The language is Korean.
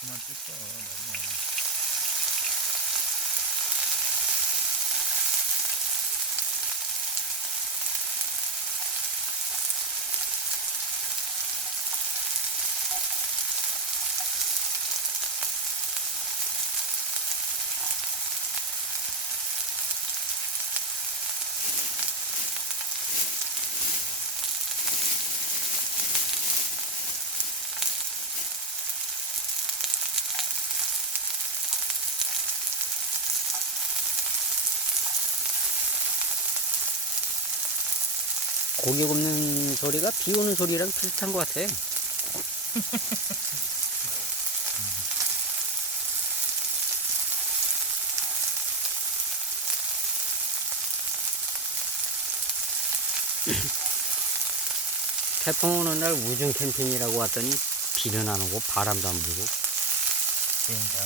그만 뜯어. 너무. 고기 굽는 소리가 비 오는 소리랑 비슷한 것 같아. 태풍 오는 날 우중 캠핑이라고 왔더니 비는 안 오고 바람도 안 불고. 그러니까.